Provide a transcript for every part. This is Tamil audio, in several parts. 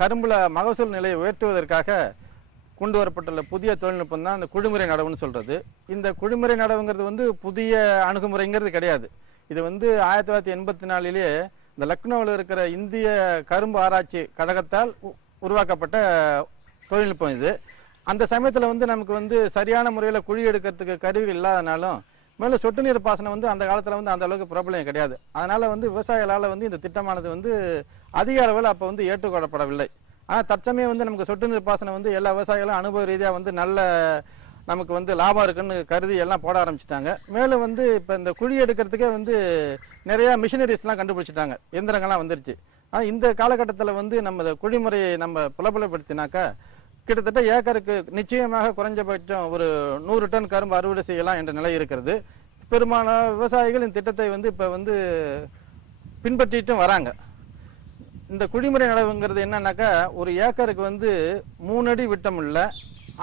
கரும்புல மகசூல் நிலையை உயர்த்துவதற்காக கொண்டு வரப்பட்டுள்ள புதிய தொழில்நுட்பம் தான் இந்த குழிமுறை நடவுன்னு சொல்றது. இந்த குழிமுறை நடவுங்கிறது வந்து புதிய அணுகுமுறைங்கிறது கிடையாது. இது வந்து ஆயிரத்தி தொள்ளாயிரத்தி எண்பத்தி நாலிலேயே இந்த லக்னோவில் இருக்கிற இந்திய கரும்பு ஆராய்ச்சி கழகத்தால் உ- உருவாக்கப்பட்ட தொழில்நுட்பம் இது. அந்த சமயத்தில் வந்து நமக்கு வந்து சரியான முறையில் குழி எடுக்கிறதுக்கு கருவிகள் இல்லாதனாலும் மேலும் சொட்டு நீர் பாசனம் வந்து அந்த காலத்தில் வந்து அந்த அளவுக்கு பிரபலம் கிடையாது. அதனால வந்து விவசாயிகளால் வந்து இந்த திட்டமானது வந்து அதிக அளவில் அப்போ வந்து ஏற்றுக்கொள்ளப்படவில்லை. ஆனால் தற்சமயம் வந்து நமக்கு சொட்டு நீர் பாசனம் வந்து எல்லா விவசாயிகளும் அனுபவ ரீதியாக வந்து நல்ல நமக்கு வந்து லாபம் இருக்குன்னு கருதி எல்லாம் போட ஆரம்பிச்சிட்டாங்க. மேலும் வந்து இப்போ இந்த குழி எடுக்கிறதுக்கே வந்து நிறையா மிஷினரிஸ்லாம் கண்டுபிடிச்சிட்டாங்க. எந்திரங்கள்லாம் வந்துருச்சு. ஆனால் இந்த காலகட்டத்தில் வந்து நம்ம இந்த குழிமுறையை நம்ம புலப்பலப்படுத்தினாக்கா கிட்டத்தட்ட ஏக்கருக்கு நிச்சயமாக குறைஞ்சபட்சம் ஒரு நூறு டன் கரும்பு அறுவடை செய்யலாம் என்ற நிலை இருக்கிறது. பெரும்பாலான விவசாயிகள் இந்த திட்டத்தை வந்து இப்போ வந்து பின்பற்றிட்டும் வராங்க. இந்த குழிமுறை நடவுங்கிறது என்னன்னாக்கா ஒரு ஏக்கருக்கு வந்து மூணு அடி விட்டமுள்ள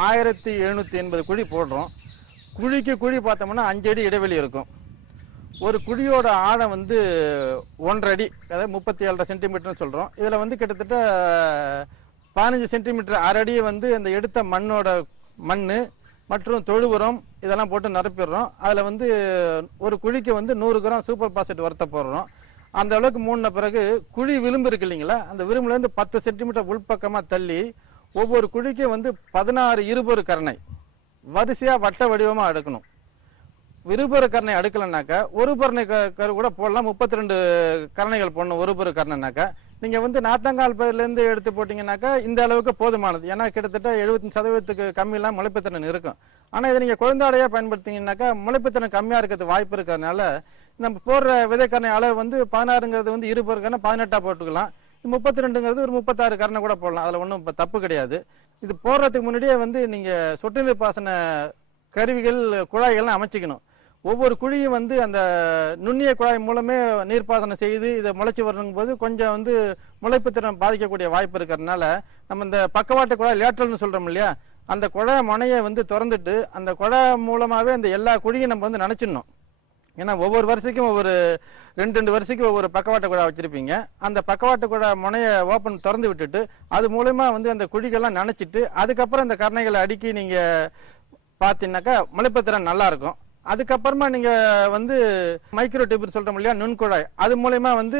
ஆயிரத்தி எழுநூற்றி எண்பது குழி போடுறோம். குழிக்கு குழி பார்த்தோம்னா அஞ்சு அடி இடைவெளி இருக்கும். ஒரு குழியோட ஆழம் வந்து ஒன்றரை அடி அதாவது முப்பத்தி ஏழரை சென்டிமீட்டர்னு சொல்கிறோம் இதில் வந்து கிட்டத்தட்ட பதினஞ்சு சென்டிமீட்டர் அரடி வந்து அந்த எடுத்த மண்ணோட மண் மற்றும் தொழு உரம் இதெல்லாம் போட்டு நிரப்பிடுறோம். அதில் வந்து ஒரு குழிக்கு வந்து நூறு கிராம் சூப்பர் பாஸ்பேட் உரத்தை போடுறோம். அந்த அளவுக்கு மூடின பிறகு குழி விளிம்பு இருக்கு இல்லைங்களா? அந்த விளிம்புலேருந்து பத்து சென்டிமீட்டர் உள்பக்கமாக தள்ளி ஒவ்வொரு குழிக்கும் வந்து பதினாறு இருபொரு கரணை. வரிசையாக வட்ட வடிவமாக அடுக்கணும். விருபொரு கரணை அடுக்கலைனாக்கா ஒரு பொருணை க- கரு கூட போடலாம். முப்பத்தி ரெண்டு கரணைகள் போடணும். ஒரு பொரு கரணைனாக்கா நீங்கள் வந்து நாத்தங்கால் பயிர்லேருந்து எடுத்து போட்டிங்கனாக்கா இந்த அளவுக்கு போதுமானது. ஏன்னா கிட்டத்தட்ட எழுபத்தஞ்சு சதவீதத்துக்கு கம்மியெல்லாம் முளைப்புத்திறன் இருக்கும். ஆனால் இதை நீங்கள் குழந்தாடையாக பயன்படுத்திங்கனாக்கா முளைப்புத்திறன் கம்மியாக இருக்கிறது வாய்ப்பு இருக்கிறதுனால நம்ம போடுற விதைக்கரணை அளவு வந்து பதினாறுங்கிறது வந்து இருபது கரணை பதினெட்டாக போட்டுக்கலாம். முப்பத்தி ரெண்டுங்கிறது ஒரு முப்பத்தாறு கரணை கூட போடலாம். அதில் ஒன்றும் இப்போ தப்பு கிடையாது. இது போடுறதுக்கு முன்னாடியே வந்து நீங்கள் சொட்டு நீர் பாசன கருவிகள் குழாய்கள்லாம் அமைச்சிக்கணும். ஒவ்வொரு குழியும் வந்து அந்த நுண்ணிய குழாய் மூலமே நீர்ப்பாசனம் செய்து இதை முளைச்சி வரணும் போது கொஞ்சம் வந்து முளைப்பு திறன் பாதிக்கக்கூடிய வாய்ப்பு இருக்கிறதுனால நம்ம இந்த பக்கவாட்டு குழாய் லேட்ரல்னு சொல்றோம் இல்லையா? அந்த குழாய் முனையை வந்து திறந்துட்டு அந்த குழாய் மூலமாகவே அந்த எல்லா குழியும் நம்ம வந்து நினைச்சிடணும். ஏன்னா ஒவ்வொரு வருஷத்துக்கும் ஒவ்வொரு ரெண்டு ரெண்டு வருஷத்துக்கு ஒவ்வொரு பக்கவாட்டு குழா வச்சிருப்பீங்க. அந்த பக்கவாட்டு குழா முனையை ஓப்பன் திறந்து விட்டுட்டு அது மூலயமா வந்து அந்த குழிகள்லாம் நனைச்சிட்டு அதுக்கப்புறம் அந்த கரணைகளை அடுக்கி நீங்கள் பார்த்தீங்கன்னாக்கா முளைப்புத்திறன் நல்லாயிருக்கும் அதுக்கப்புறமா நீங்க வந்து மைக்ரோ டியூப் சொல்றோம் இல்லையா நுண்குழாய். அது மூலயமா வந்து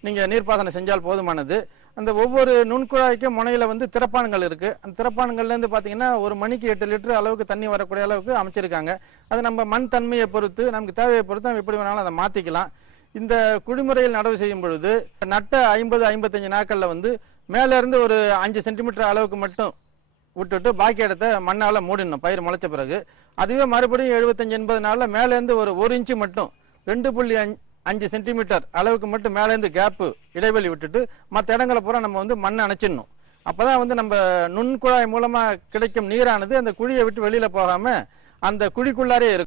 நீங்க நீர்ப்பாசனம் செஞ்சால் போதுமானது. அந்த ஒவ்வொரு நுண்குழாய்க்கும் முனையில வந்து திறப்பான்கள் இருக்கு. அந்த திறப்பான்கள்ல இருந்து பாத்தீங்கன்னா ஒரு மணிக்கு எட்டு லிட்டர் அளவுக்கு தண்ணி வரக்கூடிய அளவுக்கு அமைச்சிருக்காங்க. அது நம்ம மண் தன்மையை பொறுத்து நமக்கு தேவையை பொறுத்து நம்ம எப்படி வேணாலும் அதை மாத்திக்கலாம். இந்த குடிமுறையில் நடவு செய்யும் பொழுது நட்ட ஐம்பது ஐம்பத்தஞ்சு நாட்கள்ல வந்து மேல இருந்து ஒரு அஞ்சு சென்டிமீட்டர் அளவுக்கு மட்டும் விட்டுட்டு பாக்கி இடத்த மண்ணால மூடிடணும். பயிர் முளைச்ச பிறகு. அதுவே மறுபடியும் எழுபத்தஞ்சு எண்பது நாளில் மேலேருந்து ஒரு ஒரு இன்ச்சு மட்டும் ரெண்டு புள்ளி அஞ்சு அஞ்சு சென்டிமீட்டர் அளவுக்கு மட்டும் மேலேருந்து கேப்பு இடைவெளி விட்டுட்டு மற்ற இடங்களை பூரா நம்ம வந்து மண் அணைச்சிடணும். அப்பதான் வந்து நம்ம நுண்குழாய் மூலமாக கிடைக்கும் நீரானது அந்த குழியை விட்டு வெளியில் போகாமல் அந்த குழிக்குள்ளாரே இருக்கும்